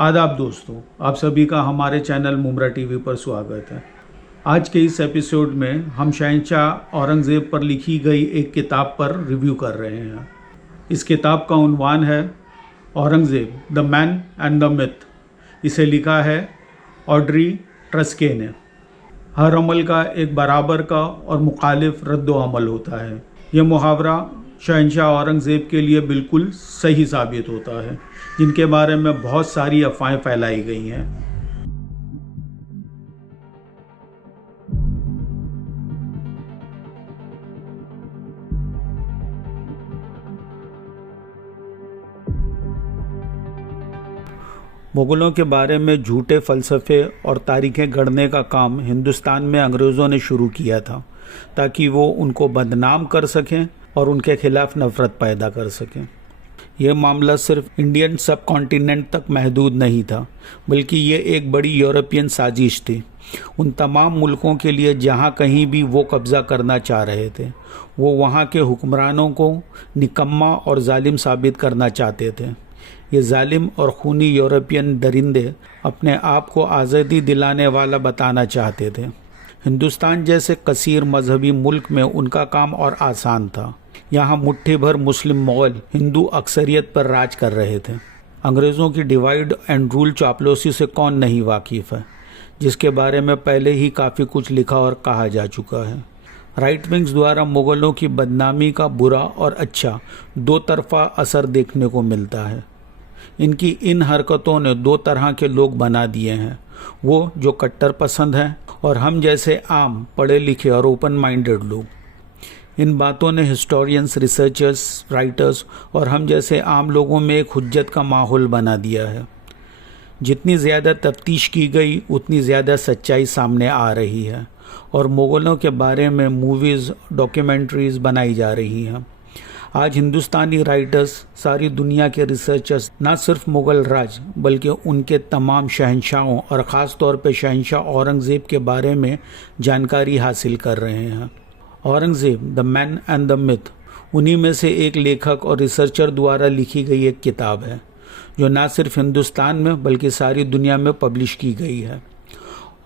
आदाब दोस्तों, आप सभी का हमारे चैनल मुमरा टीवी पर स्वागत है। आज के इस एपिसोड में हम शहंशाह औरंगज़ेब पर लिखी गई एक किताब पर रिव्यू कर रहे हैं। इस किताब का उन्वान है Aurangzeb the man and the myth. इसे लिखा है ऑड्री ट्रस्के ने। हर अमल का एक बराबर का और मुखालिफ रद्द अमल होता है। यह मुहावरा शहंशाह औरंगज़ेब के लिए बिल्कुल सही साबित होता है, जिनके बारे में बहुत सारी अफवाहें फैलाई गई हैं। मुग़लों के बारे में झूठे फ़लसफ़े और तारीखें गढ़ने का काम हिंदुस्तान में अंग्रेज़ों ने शुरू किया था, ताकि वो उनको बदनाम कर सकें और उनके खिलाफ नफ़रत पैदा कर सकें। यह मामला सिर्फ इंडियन सब कॉन्टिनेंट तक महदूद नहीं था, बल्कि ये एक बड़ी यूरोपियन साजिश थी। उन तमाम मुल्कों के लिए जहाँ कहीं भी वो कब्ज़ा करना चाह रहे थे, वो वहाँ के हुक्मरानों को निकम्मा और जालिम साबित करना चाहते थे। ये जालिम और खूनी यूरोपियन दरिंदे अपने आप को आज़ादी दिलाने वाला बताना चाहते थे। हिंदुस्तान जैसे कसीर मजहबी मुल्क में उनका काम और आसान था। यहाँ मुट्ठी भर मुस्लिम मुग़ल हिंदू अक्सरियत पर राज कर रहे थे। अंग्रेज़ों की डिवाइड एंड रूल चापलूसी से कौन नहीं वाकिफ़ है, जिसके बारे में पहले ही काफ़ी कुछ लिखा और कहा जा चुका है। राइट विंग्स द्वारा मुग़लों की बदनामी का बुरा और अच्छा दो तरफ़ा असर देखने को मिलता है। इनकी इन हरकतों ने दो तरह के लोग बना दिए हैं, वो जो कट्टर पसंद हैं और हम जैसे आम पढ़े लिखे और ओपन माइंडेड लोग। इन बातों ने हिस्टोरियंस, रिसर्चर्स, राइटर्स और हम जैसे आम लोगों में एक हुज्जत का माहौल बना दिया है। जितनी ज़्यादा तफ्तीश की गई, उतनी ज़्यादा सच्चाई सामने आ रही है और मुग़लों के बारे में मूवीज़, डॉक्यूमेंट्रीज़ बनाई जा रही हैं। आज हिंदुस्तानी राइटर्स, सारी दुनिया के रिसर्चर्स न सिर्फ मुग़ल राज बल्कि उनके तमाम शहंशाहों और ख़ास तौर पे शहंशाह औरंगज़ेब के बारे में जानकारी हासिल कर रहे हैं। Aurangzeb the man and the myth उन्हीं में से एक लेखक और रिसर्चर द्वारा लिखी गई एक किताब है, जो न सिर्फ हिंदुस्तान में बल्कि सारी दुनिया में पब्लिश की गई है।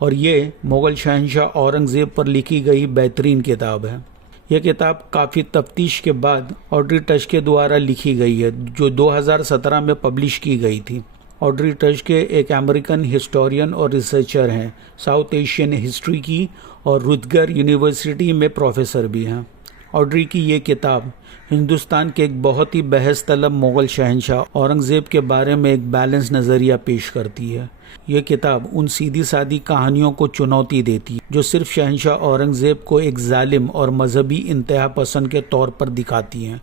और ये मुग़ल शहंशाह औरंगज़ेब पर लिखी गई बेहतरीन किताब है। यह किताब काफ़ी तफ्तीश के बाद ऑड्री टस्के द्वारा लिखी गई है, जो 2017 में पब्लिश की गई थी। ऑड्री टस्के एक अमेरिकन हिस्टोरियन और रिसर्चर हैं, साउथ एशियन हिस्ट्री की और रुतगर यूनिवर्सिटी में प्रोफेसर भी हैं। ऑड्री की ये किताब हिंदुस्तान के एक बहुत ही बहस तलब मुग़ल शहंशाह औरंगज़ेब के बारे में एक बैलेंस नज़रिया पेश करती है। यह किताब उन सीधी सादी कहानियों को चुनौती देती है जो सिर्फ शहंशाह औरंगज़ेब को एक जालिम और मजहबी इंतहा पसंद के तौर पर दिखाती हैं,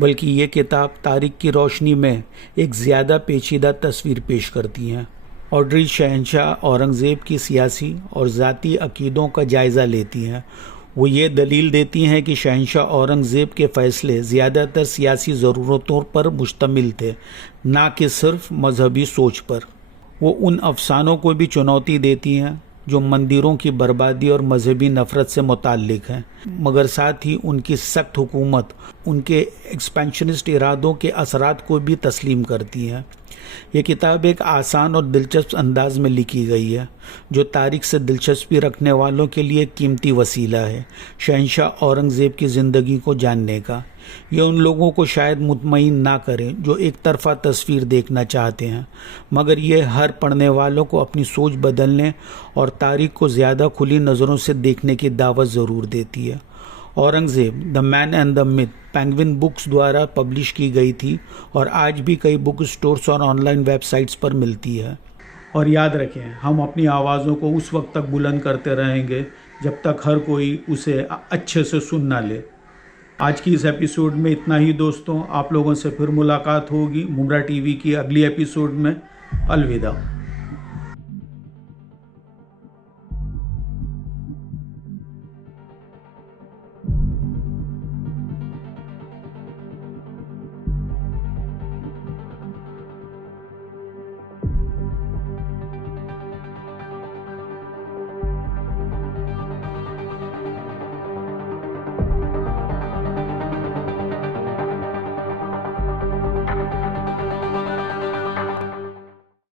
बल्कि ये किताब तारीख की रोशनी में एक ज़्यादा पेचीदा तस्वीर पेश करती हैं। ऑड्री शहंशाह औरंगज़ेब की सियासी और ज़ाती अकीदों का जायज़ा लेती हैं। वो ये दलील देती हैं कि शहंशाह औरंगज़ेब के फ़ैसले ज़्यादातर सियासी ज़रूरतों पर मुश्तमिल थे, ना कि सिर्फ मजहबी सोच पर। वो उन अफसानों को भी चुनौती देती हैं जो मंदिरों की बर्बादी और मजहबी नफ़रत से मुताल्लिक़ हैं, मगर साथ ही उनकी सख्त हुकूमत उनके एक्सपेंशनिस्ट इरादों के असरात को भी तस्लीम करती हैं। ये किताब एक आसान और दिलचस्प अंदाज में लिखी गई है, जो तारीख से दिलचस्पी रखने वालों के लिए कीमती वसीला है शहंशाह औरंगज़ेब की ज़िंदगी को जानने का। ये उन लोगों को शायद मुतमईन ना करें जो एक तरफ़ा तस्वीर देखना चाहते हैं, मगर ये हर पढ़ने वालों को अपनी सोच बदलने और तारीख को ज़्यादा खुली नज़रों से देखने की दावत ज़रूर देती है। Aurangzeb the man and the myth penguin books द्वारा पब्लिश की गई थी और आज भी कई बुक स्टोर्स और ऑनलाइन वेबसाइट्स पर मिलती है। और याद रखें, हम अपनी आवाज़ों को उस वक्त तक बुलंद करते रहेंगे जब तक हर कोई उसे अच्छे से सुन ना ले। आज की इस एपिसोड में इतना ही दोस्तों। आप लोगों से फिर मुलाकात होगी मुमरा टीवी की अगली एपिसोड में। अलविदा।